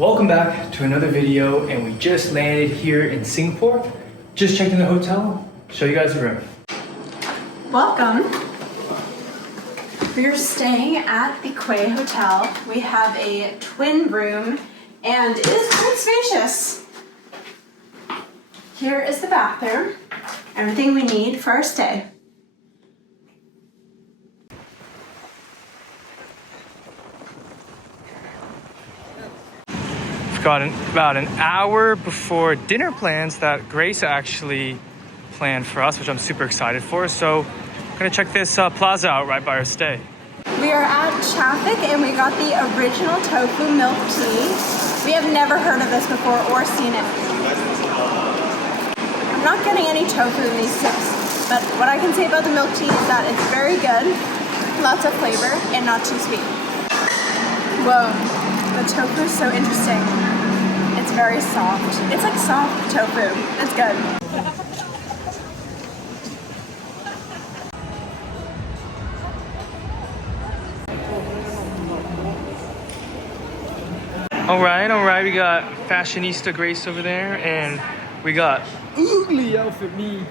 Welcome back to another video, and we just landed here in Singapore. Just checked in the hotel. Show you guys the room. Welcome. We're staying at the Quay Hotel. We have a twin room and it is quite spacious. Here is the bathroom. Everything we need for our stay. We've got about an hour before dinner plans that Grace actually planned for us, which I'm super excited for. So I'm gonna check this plaza out right by our stay. We are at Chaffic and we got the original tofu milk tea. We have never heard of this before or seen it. I'm not getting any tofu in these sips, but what I can say about the milk tea is that it's very good, lots of flavor, and not too sweet. Whoa, the tofu is so interesting. It's very soft. It's like soft tofu. It's good. All right, we got fashionista Grace over there, and we got ugly outfit me.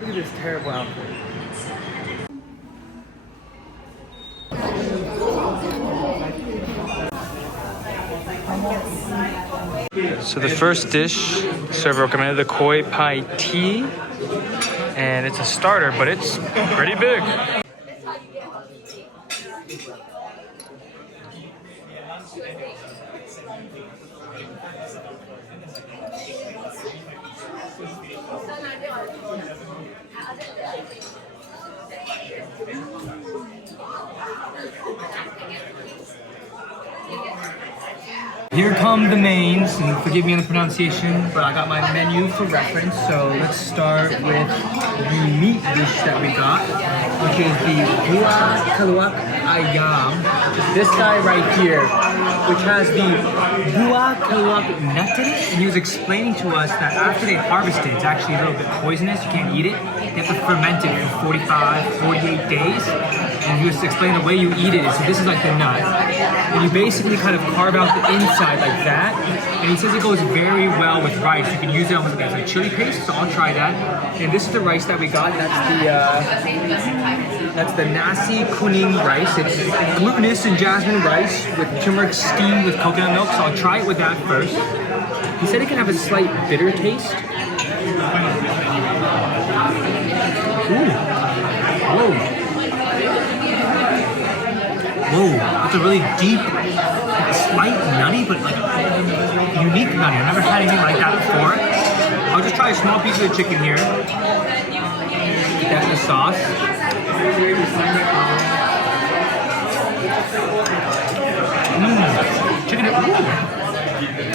Look at this terrible outfit. So the first dish, server recommended the koi pie tea, and it's a starter, but it's pretty big. Here come the mains, and forgive me on the pronunciation, but I got my menu for reference. So let's start with the meat dish that we got, which is the buah keluak ayam. This guy right here, which has the buah keluak nut in it. And he was explaining to us that after they harvest it, it's actually a little bit poisonous. You can't eat it. They have to ferment it for 45, 48 days. And he was explaining the way you eat it is, so this is like the nut. And you basically kind of carve out the inside like that. And he says it goes very well with rice. You can use it almost like as a chili paste, so I'll try that. And this is the rice that we got. That's the nasi kuning rice. It's glutinous and jasmine rice with turmeric steamed with coconut milk, so I'll try it with that first. He said it can have a slight bitter taste. Ooh. Whoa. Whoa, that's a really deep, slight nutty, but like unique nutty. I've never had anything like that before. I'll just try a small piece of the chicken here. Eat that in the sauce. Chicken. Ooh.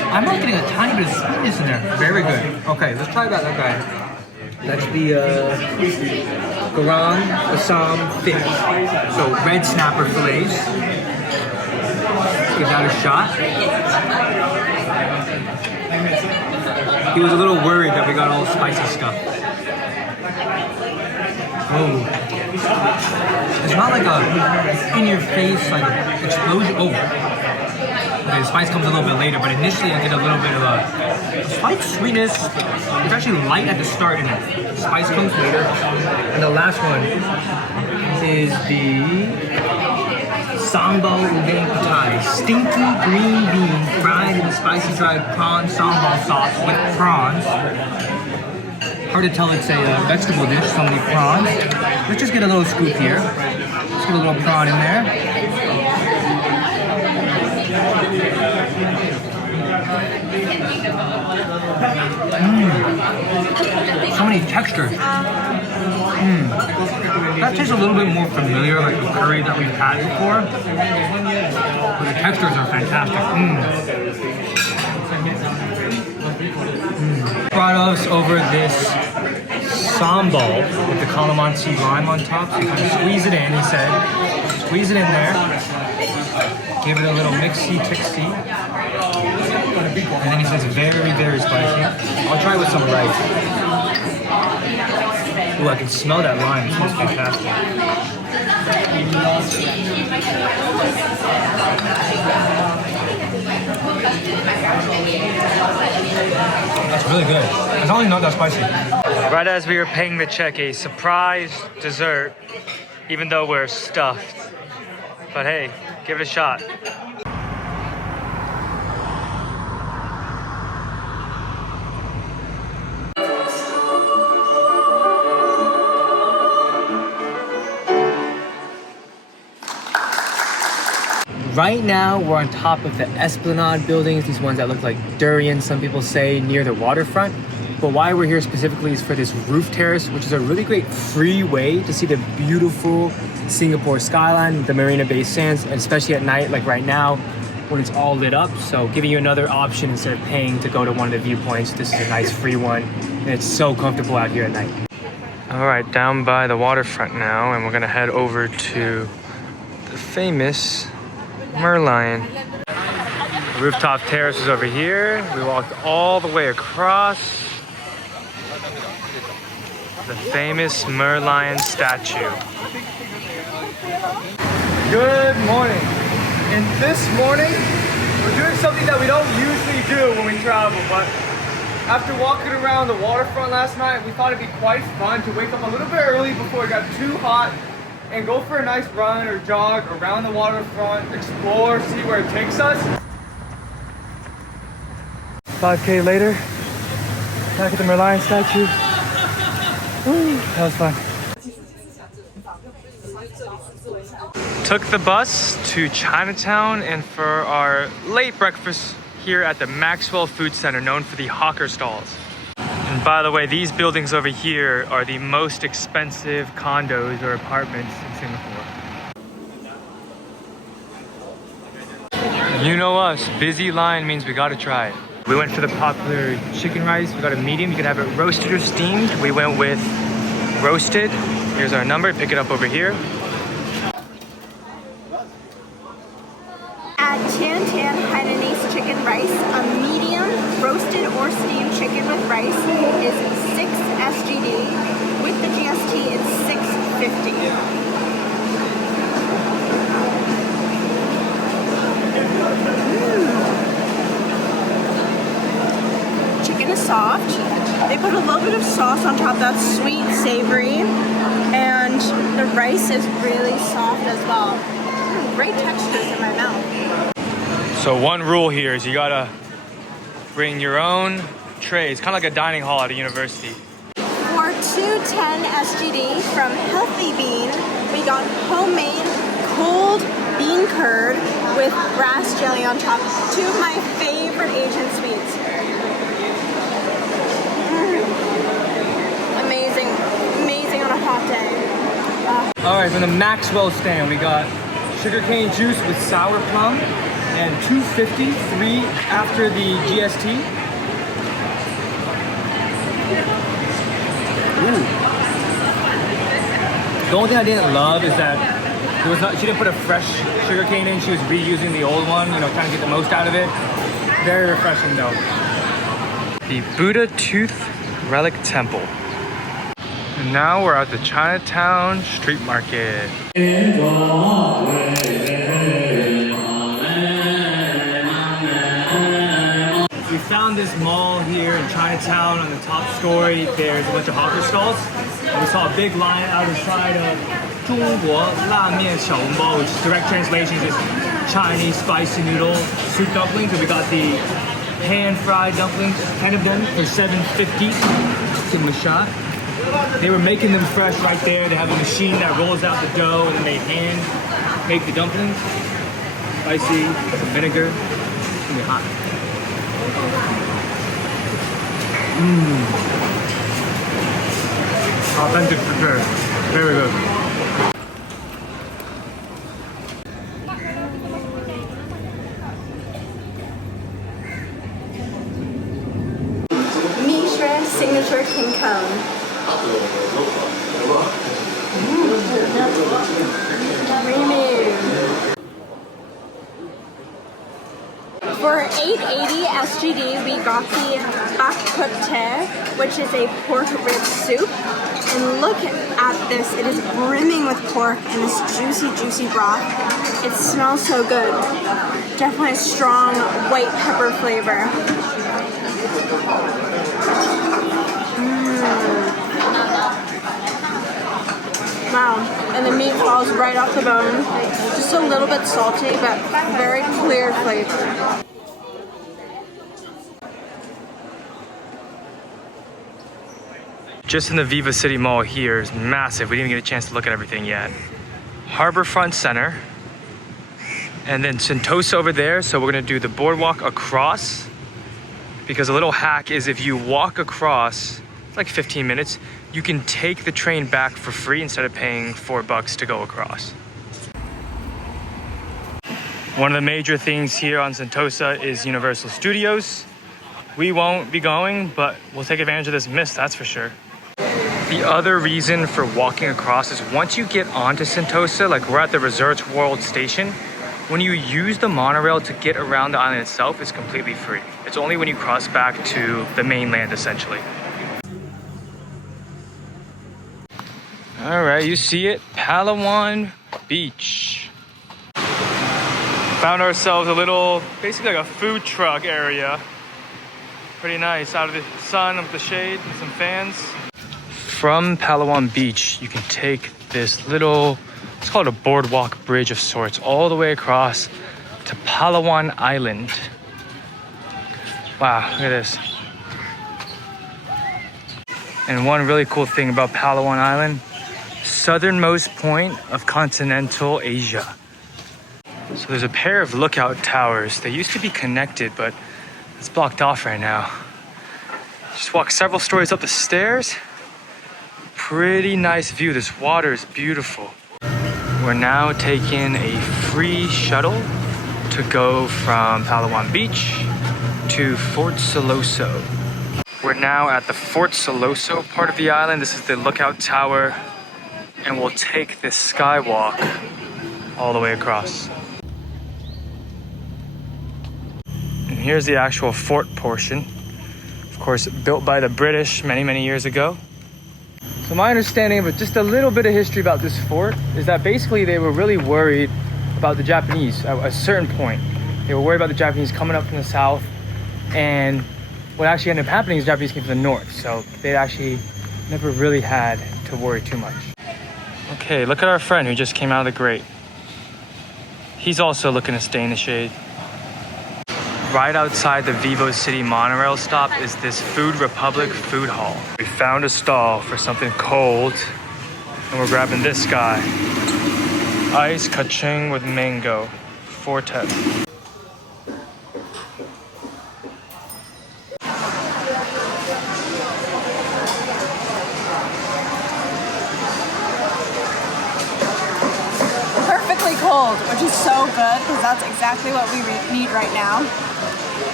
I'm not getting a tiny bit of sweetness in there. Very good. Okay, let's try that. Okay. That's the Garang Assam fish. So red snapper fillets. Let's give that a shot. He was a little worried that we got all spicy stuff. Oh. It's not like a in-your-face like explosion. Oh. Okay, the spice comes a little bit later, but initially I get a little bit of a slight sweetness. It's actually light at the start and the spice comes later. And the last one is the sambal udang patai. Stinky green bean fried in the spicy dried prawn sambal sauce with prawns. Hard to tell it's a vegetable dish from the prawns. Let's just get a little scoop here. Let's get a little prawn in there. So many textures. That tastes a little bit more familiar, like the curry that we've had before. But the textures are fantastic. Brought us over this sambal with the calamansi lime on top. So you kind of squeeze it in, he said. Squeeze it in there. Give it a little mixy-tixy. And then he says very, very spicy. I'll try it with some rice. Ooh, I can smell that lime. It smells fantastic. really good. It's only not that spicy. Right as we were paying the check, a surprise dessert, even though we're stuffed. But hey, give it a shot. Right now, we're on top of the Esplanade buildings, these ones that look like durians, some people say, near the waterfront. But why we're here specifically is for this roof terrace, which is a really great free way to see the beautiful Singapore skyline, the Marina Bay Sands, and especially at night, like right now, when it's all lit up. So giving you another option instead of paying to go to one of the viewpoints. This is a nice free one, and it's so comfortable out here at night. All right, down by the waterfront now, and we're gonna head over to the famous Merlion. The rooftop terrace is over here. We walked all the way across the famous Merlion statue. Good morning. And this morning, we're doing something that we don't usually do when we travel, but after walking around the waterfront last night, we thought it'd be quite fun to wake up a little bit early before it got too hot and go for a nice run or jog around the waterfront, explore, see where it takes us. 5K later, back at the Merlion statue. Woo, that was fun. Took the bus to Chinatown and for our late breakfast here at the Maxwell Food Center, known for the hawker stalls. And by the way, these buildings over here are the most expensive condos or apartments in Singapore. You know us, busy line means we gotta try it. We went for the popular chicken rice. We got a medium. You can have it roasted or steamed. We went with roasted. Here's our number, pick it up over here. At Tan Tan Hainanese chicken rice, a medium roasted or steamed chicken with rice is 6 SGD. With the GST, it's $6.50. Chicken is soft. They put a little bit of sauce on top that's sweet, savory, and the rice is really soft as well. Great textures in my mouth. So one rule here is you gotta bring your own trays, kind of like a dining hall at a university. For $2.10 SGD from Healthy Bean, we got homemade cold bean curd with grass jelly on top. Two of my favorite Asian sweets. Amazing, amazing on a hot day. All right, from the Maxwell stand, we got sugarcane juice with sour plum and $2.50, free after the GST. Ooh. The only thing I didn't love is that she didn't put a fresh sugarcane in. She was reusing the old one, you know, trying to get the most out of it. Very refreshing though. The Buddha Tooth Relic Temple. And now we're at the Chinatown Street Market. We found this mall here in Chinatown. On the top story, there's a bunch of hawker stalls. And we saw a big line out of the side of 中国拉面小笼包, which direct translation is Chinese spicy noodle soup dumplings. And we got the pan-fried dumplings, 10 of them for $7.50. Give them a shot. They were making them fresh right there. They have a machine that rolls out the dough and then they hand make the dumplings. Spicy, some vinegar. It's gonna be hot. Authentic for sure. Very good. Mishra Signature King Cone. For $8.80 SGD, we got the bak kut teh, which is a pork rib soup. And look at this. It is brimming with pork and this juicy, juicy broth. It smells so good. Definitely a strong white pepper flavor. Wow. And the meat falls right off the bone. Just a little bit salty, but very clear flavor. Just in the Viva City Mall here is massive. We didn't even get a chance to look at everything yet. Harborfront Center. And then Sentosa over there. So we're gonna do the boardwalk across. Because a little hack is if you walk across, it's like 15 minutes, you can take the train back for free instead of paying $4 to go across. One of the major things here on Sentosa is Universal Studios. We won't be going, but we'll take advantage of this mist, that's for sure. The other reason for walking across is once you get onto Sentosa, like we're at the Resorts World Station, when you use the monorail to get around the island itself, it's completely free. It's only when you cross back to the mainland, essentially. All right, you see it, Palawan Beach. Found ourselves a little, basically like a food truck area. Pretty nice, out of the sun, with the shade, and some fans. From Palawan Beach, you can take this little, it's called a boardwalk bridge of sorts, all the way across to Palawan Island. Wow, look at this. And one really cool thing about Palawan Island, southernmost point of continental Asia. So there's a pair of lookout towers. They used to be connected, but it's blocked off right now. Just walk several stories up the stairs. Pretty nice view. This water is beautiful. We're now taking a free shuttle to go from Palawan Beach to Fort Siloso. We're now at the Fort Siloso part of the island. This is the lookout tower, and we'll take this skywalk all the way across. And here's the actual fort portion. Of course, built by the British many, many years ago. So my understanding of it, just a little bit of history about this fort, is that basically they were really worried about the Japanese at a certain point. They were worried about the Japanese coming up from the south, and what actually ended up happening is the Japanese came from the north, so they actually never really had to worry too much. Okay, look at our friend who just came out of the grate. He's also looking to stay in the shade. Right outside the Vivo City monorail stop is this Food Republic food hall. We found a stall for something cold, and we're grabbing this guy. Ice kachang with mango, 410. Perfectly cold, which is so good because that's exactly what we need right now.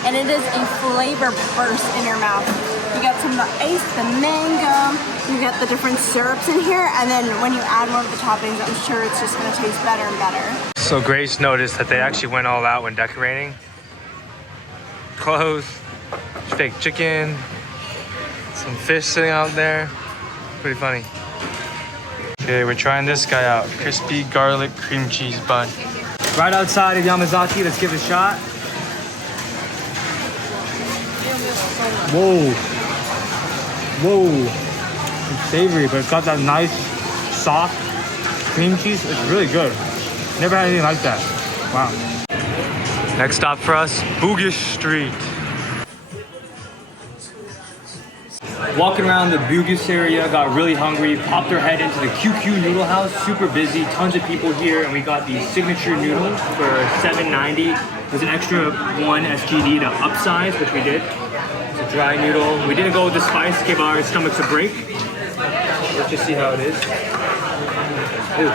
And it is a flavor burst in your mouth. You get some of the ice, the mango, you get the different syrups in here, and then when you add more of the toppings, I'm sure it's just gonna taste better and better. So Grace noticed that they actually went all out when decorating. Clothes, fake chicken, some fish sitting out there. Pretty funny. Okay, we're trying this guy out. Crispy garlic cream cheese bun. Right outside of Yamazaki, let's give it a shot. Whoa. Whoa. It's savory, but it's got that nice, soft cream cheese. It's really good. Never had anything like that. Wow. Next stop for us, Bugis Street. Walking around the Bugis area, got really hungry, popped our head into the QQ Noodle House, super busy, tons of people here, and we got the signature noodle for $7.90. There's an extra one SGD to upsize, which we did. It's a dry noodle. We didn't go with the spice, give our stomachs a break. Let's just see how it is. Ooh.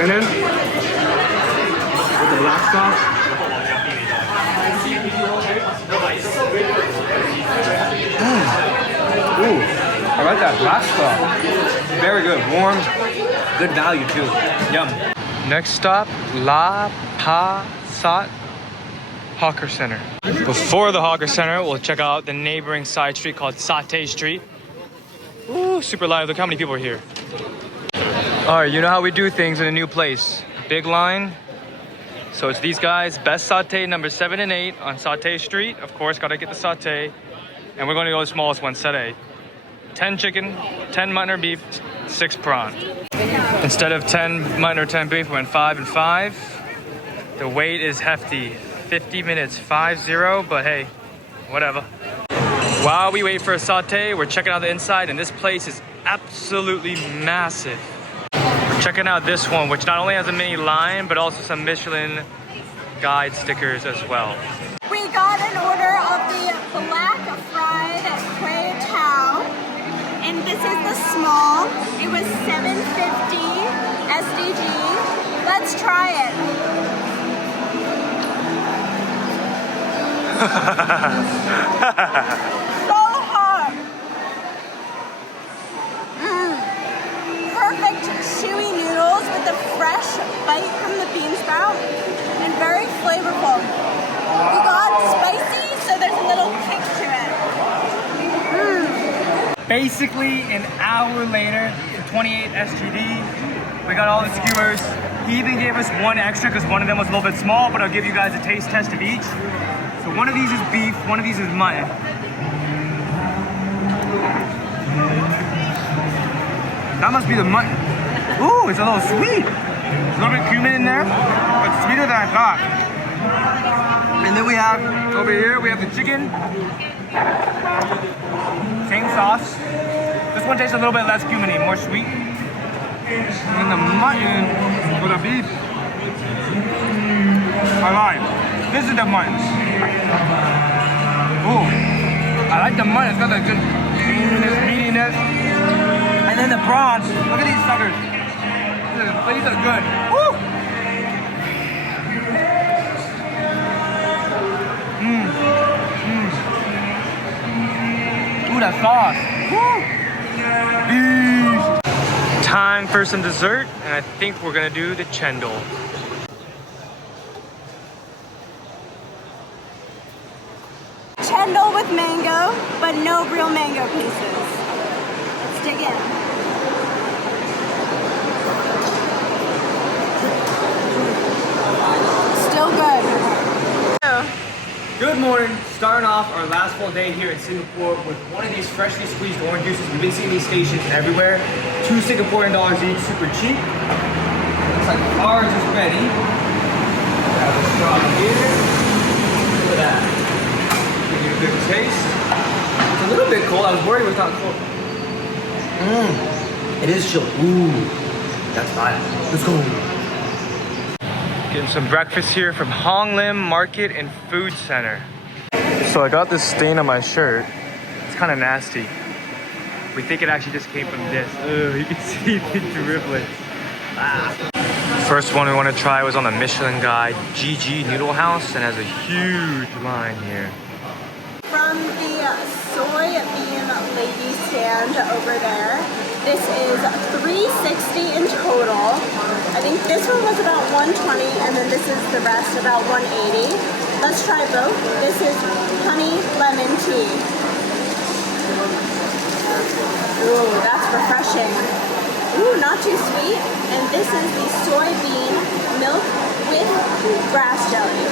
And then, with the black sauce. Ooh, I like that black sauce. Very good, warm, good value too. Yum. Next stop, Lau Pa Sat Hawker Center. Before the Hawker Center, we'll check out the neighboring side street called Satay Street. Ooh, super live. Look how many people are here. All right, you know how we do things in a new place. Big line. So it's these guys, best satay number 7 and 8 on Satay Street. Of course, gotta get the satay. And we're gonna go the smallest one, set A. 10 chicken, 10 mutton or beef, 6 prawn. Instead of 10 mutton or 10 beef, we went 5 and 5. The wait is hefty, 50 minutes, 5-0, but hey, whatever. While we wait for a satay, we're checking out the inside, and this place is absolutely massive. We're checking out this one, which not only has a mini line, but also some Michelin guide stickers as well. We got an order of the black fried Quay Hotel, and this is the small. It was $7.50 SDG. Let's try it. So hot. Perfect chewy noodles with the fresh bite from the bean sprout and very flavorful. We got spicy, so there's a little kick to it. Basically, an hour later, for 28 SGD, we got all the skewers. He even gave us one extra because one of them was a little bit small, but I'll give you guys a taste test of each. So one of these is beef, one of these is mutton. That must be the mutton. Ooh, it's a little sweet. There's a little bit of cumin in there, but sweeter than I thought. And then we have, over here, we have the chicken. Same sauce. This one tastes a little bit less cuminy, more sweet. And then the mutton with the beef. I lied. This is the mutton. Ooh, I like the mutton. It's got that good meatiness. And then the prawns. Look at these suckers. These are good. Woo! Ooh, that sauce. Woo! Time for some dessert, and I think we're gonna do the chendol. Chendol with mango, but no real mango pieces. Let's dig in. Still good. Good morning. Starting off our last full day here in Singapore with one of these freshly squeezed orange juices. We've been seeing these stations everywhere. $2 Singaporean each, super cheap. Looks like ours is ready. Have a straw here. Look at that. Give you a good taste. It's a little bit cold. I was worried it was not cold. It is chilled. Ooh, that's fine. Let's go. Getting some breakfast here from Lim Market and Food Center. So I got this stain on my shirt. It's kind of nasty. We think it actually just came from this. Ugh, you can see the driblets. First one we want to try was on the Michelin Guide GG Noodle House and has a huge line here. From the soy bean lady stand over there, this is $3.60 in total. I think this one was about $120, and then this is the rest about $180. Let's try both. This is honey lemon tea. Ooh, that's refreshing. Ooh, not too sweet. And this is the soybean milk with grass jelly.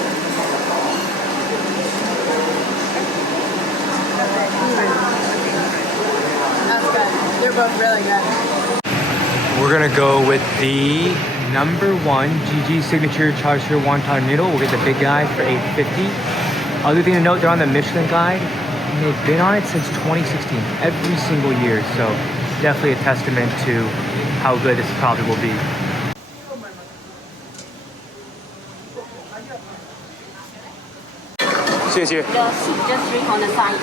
That's good. They're both really good. We're gonna go with the #1 GG Signature Char-Siu Wonton Noodle. We'll get the big guy for $8.50. Other thing to note, they're on the Michelin Guide, and they've been on it since 2016, every single year. So definitely a testament to how good this probably will be. The soup just drink on the side,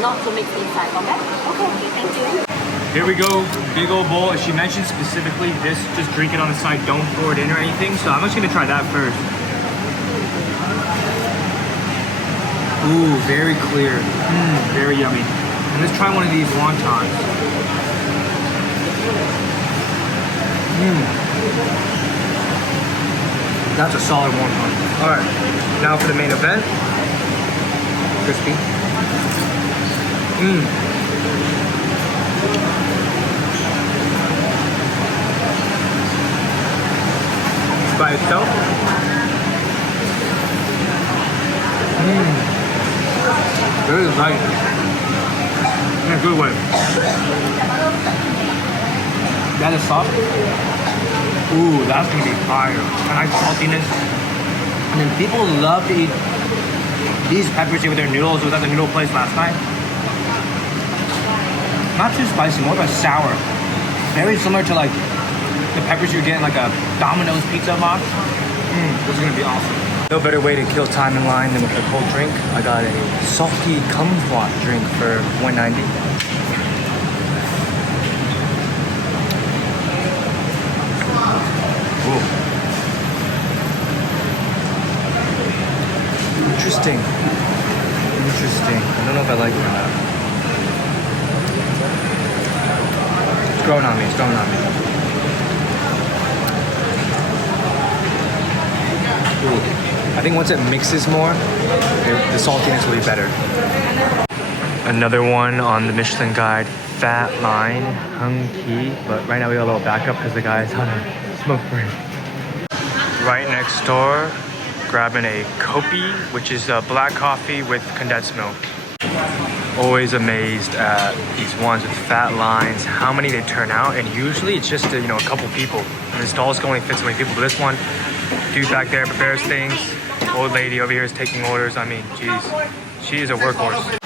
not to mix inside, okay? Okay, thank you. Here we go, big old bowl. She mentioned specifically this, just drink it on the side, don't pour it in or anything. So I'm just gonna try that first. Ooh, very clear. Very yummy. And let's try one of these wontons. That's a solid wonton. Alright, now for the main event. Crispy. By itself. Very light. In a good way. That is soft. Ooh, that's gonna be fire. I like saltiness. And then people love to eat these peppers here with their noodles. It was at the noodle place last night. Not too spicy, more of a sour. Very similar to like the peppers you get in like a Domino's pizza box. This is gonna be awesome. No better way to kill time in line than with a cold drink. I got a salty kumquat drink for $1.90. Ooh. Interesting. Interesting. I don't know if I like it or not. It's growing on me. It's growing on me. Ooh. I think once it mixes more, the saltiness will be better. Another one on the Michelin Guide, Fat Line, Hung Key. But right now we got a little backup because the guy's on a smoke break. Right next door, grabbing a kopi, which is a black coffee with condensed milk. Always amazed at these ones with fat lines, how many they turn out, and usually it's just a couple people. And the stalls can only fit so many people, but this one, dude back there prepares things. Old lady over here is taking orders. I mean, geez, she is a workhorse.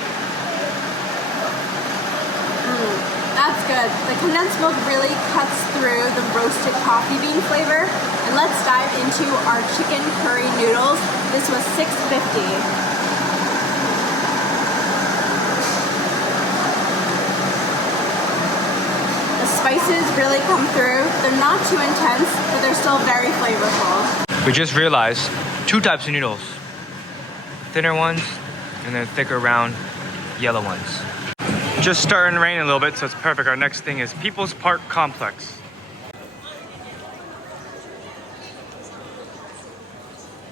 That's good. The condensed milk really cuts through the roasted coffee bean flavor. And let's dive into our chicken curry noodles. This was $6.50. The spices really come through. They're not too intense, but they're still very flavorful. We just realized 2 types of noodles. Thinner ones, and then thicker, round, yellow ones. Just starting to rain a little bit, so it's perfect. Our next thing is People's Park Complex.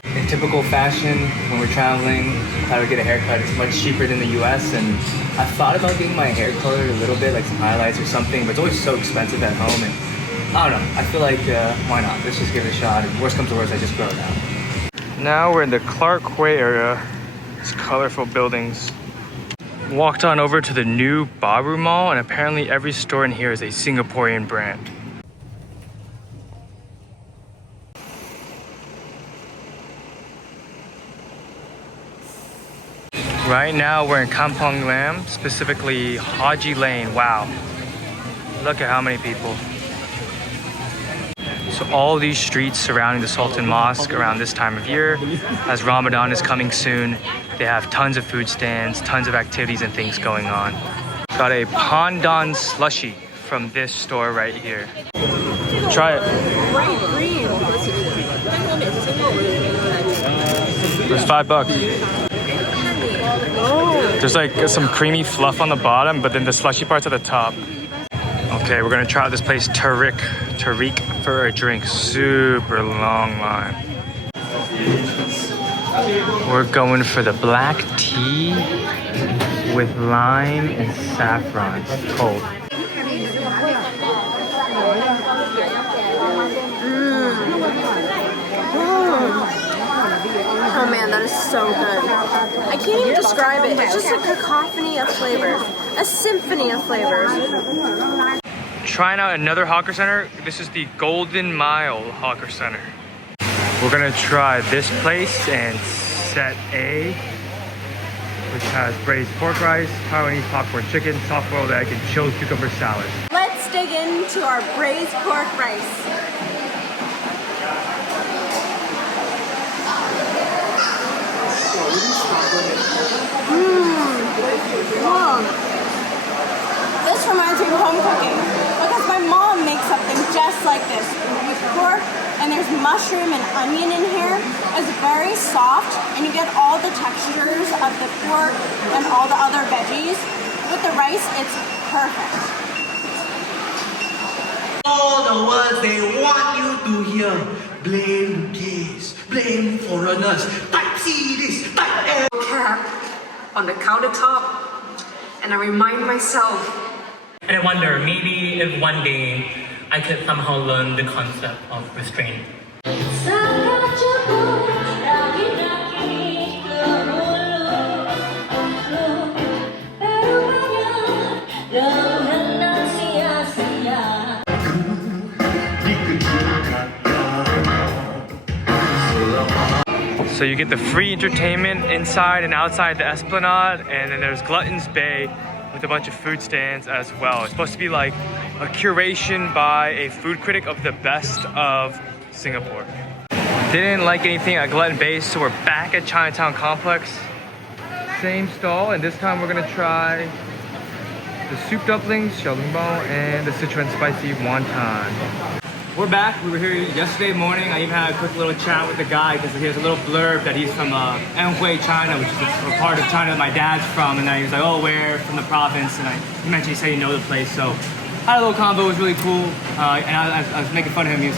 In typical fashion, when we're traveling, how to get a haircut, it's much cheaper than the US, and I thought about getting my hair colored a little bit, like some highlights or something, but it's always so expensive at home, and I don't know, I feel like, why not? Let's just give it a shot, and worst comes to worst, I just grow it out. Now we're in the Clarke Quay area. It's colorful buildings. Walked on over to the new Baru Mall, and apparently every store in here is a Singaporean brand. Right now we're in Kampong Glam, specifically Haji Lane. Wow, look at how many people. So all these streets surrounding the Sultan Mosque around this time of year, as Ramadan is coming soon, they have tons of food stands, tons of activities and things going on. Got a pandan slushie from this store right here. Try it. It's $5. There's like some creamy fluff on the bottom, but then the slushy part's at the top. Okay, we're gonna try out this place, Tariq for a drink. Super long line. We're going for the black tea with lime and saffron. Cold. Oh man, that is so good. I can't even describe it. It's just a cacophony of flavors. A symphony of flavors. Trying out another hawker center. This is the Golden Mile Hawker Center. We're gonna try this place and set A, which has braised pork rice, Taiwanese popcorn chicken, soft-boiled egg, and chilled cucumber salad. Let's dig into our braised pork rice. This reminds me of home cooking because my mom makes something just like this. Pork, and there's mushroom and onion in here. It's very soft, and you get all the textures of the pork and all the other veggies. With the rice, it's perfect. All the words they want you to hear. Blame the gays, Blame foreigners. Type C this, type L. Cat on the countertop, and I remind myself. And I wonder, maybe if one day I could somehow learn the concept of restraint. So you get the free entertainment inside and outside the Esplanade, and then there's Glutton's Bay with a bunch of food stands as well. It's supposed to be like a curation by a food critic of the best of Singapore. Didn't like anything at Glutton Bay, so we're back at Chinatown Complex. Same stall, and this time we're gonna try the soup dumplings, xiaolongbao, and the Sichuan spicy wonton. We're back. We were here yesterday morning. I even had a quick little chat with the guy because he has a little blurb that he's from Anhui, China, which is a part of China that my dad's from. And then he was like, "Oh, where?" From the province. And he mentioned he said he know the place. So had a little convo. It was really cool. And I was making fun of him.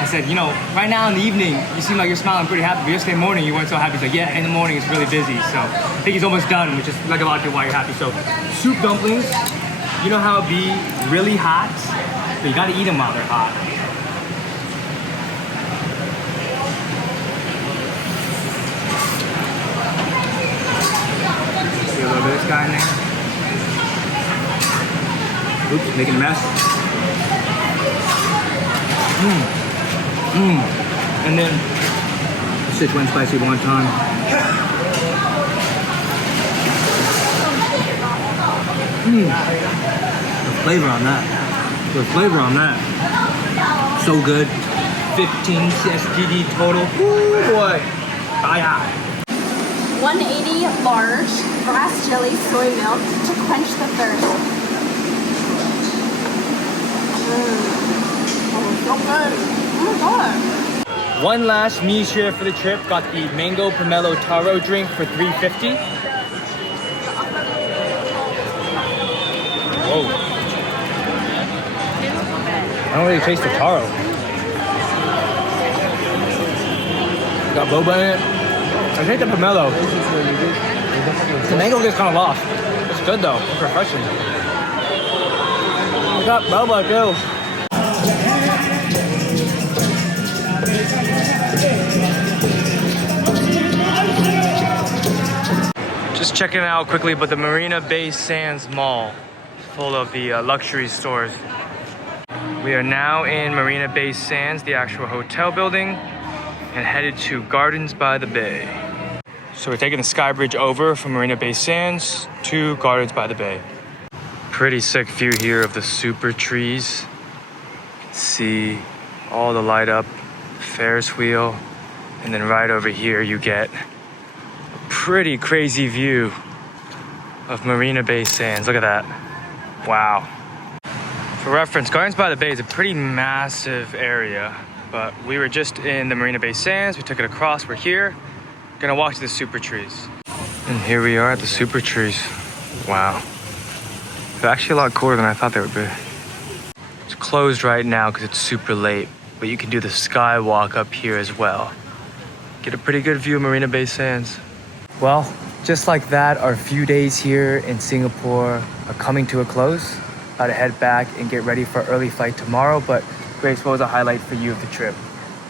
I said, you know, right now in the evening, you seem like you're smiling pretty happy. But yesterday morning, you weren't so happy. He's like, yeah, in the morning it's really busy. So I think he's almost done, which is like a lot of people why you're happy. So soup dumplings. You know how it be really hot, but you gotta eat them while they're hot. See a little bit of this guy in there. Oops, making a mess. And then Sichuan spicy wonton. The flavor on that. The flavor on that. So good. 15 CSGD total. Ooh boy. Fire. 180 large grass jelly soy milk to quench the thirst. Oh, so good. Oh my god. One last me share for the trip. Got the mango pomelo taro drink for $3.50. Whoa. I don't really taste the taro. Got boba in it. I think the pomelo. The mango gets kind of lost. It's good though. It's refreshing. I got boba too. Just checking it out quickly, but the Marina Bay Sands Mall is full of the luxury stores. We are now in Marina Bay Sands, the actual hotel building, and headed to Gardens by the Bay. So we're taking the sky bridge over from Marina Bay Sands to Gardens by the Bay. Pretty sick view here of the super trees. See all the light up Ferris wheel, and then right over here you get a pretty crazy view of Marina Bay Sands. Look at that. Wow. For reference, Gardens by the Bay is a pretty massive area, but we were just in the Marina Bay Sands. We took it across. We're here. Gonna walk to the super trees. And here we are at the super trees. Wow. They're actually a lot cooler than I thought they would be. It's closed right now because it's super late, but you can do the sky walk up here as well. Get a pretty good view of Marina Bay Sands. Well, just like that, our few days here in Singapore are coming to a close. About to head back and get ready for our early flight tomorrow. But Grace, what was a highlight for you of the trip?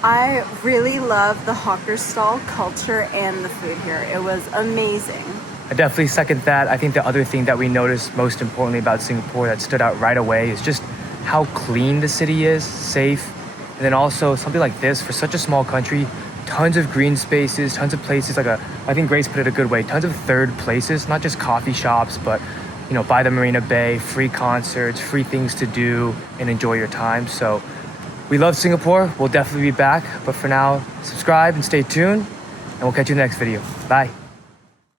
I really love the hawker stall culture and the food here. It was amazing. I definitely second that. I think the other thing that we noticed most importantly about Singapore that stood out right away is just how clean the city is, safe. And then also something like this, for such a small country, tons of green spaces, tons of places, I think Grace put it a good way, tons of third places, not just coffee shops, but you know, by the Marina Bay, free concerts, free things to do and enjoy your time. So we love Singapore. We'll definitely be back. But for now, subscribe and stay tuned, and we'll catch you in the next video. Bye.